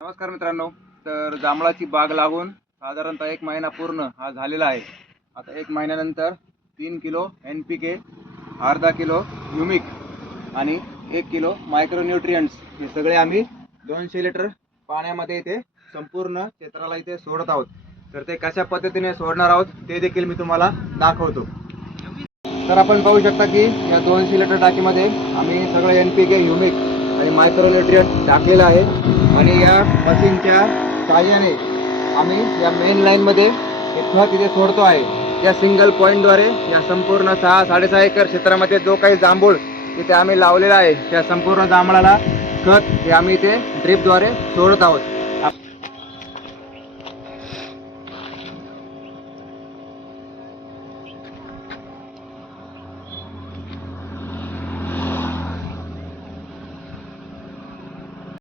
नमस्कार मित्रांनो तर जांभळाची बाग लागून साधारणतः एक महिना पूर्ण हा झालेला आहे. आता एक महिन्यानंतर तीन किलो एन पी के अर्धा किलो युमिक आणि एक किलो मायक्रोन्युट्रियंट्स हे सगळे आम्ही दोनशे लिटर पाण्यामध्ये इथे संपूर्ण क्षेत्राला इथे सोडत आहोत. तर ते कशा पद्धतीने सोडणार आहोत ते देखील मी तुम्हाला दाखवतो. तर आपण पाहू शकता की या दोनशे लिटर टाकीमध्ये आम्ही सगळं एन पी के ह्युमिक आणि मायक्रोन्युट्रियंट टाकलेलं आहे. आणि या मशीनच्या साहाय्याने आम्ही या मेन लाईनमध्ये हे खत इथे सोडतो आहे. या सिंगल पॉईंटद्वारे या संपूर्ण सहा साडेसहा एकर क्षेत्रामध्ये जो काही जांभूळ तिथे आम्ही लावलेला आहे त्या संपूर्ण जांभळाला खत हे आम्ही इथे ड्रीपद्वारे सोडत आहोत.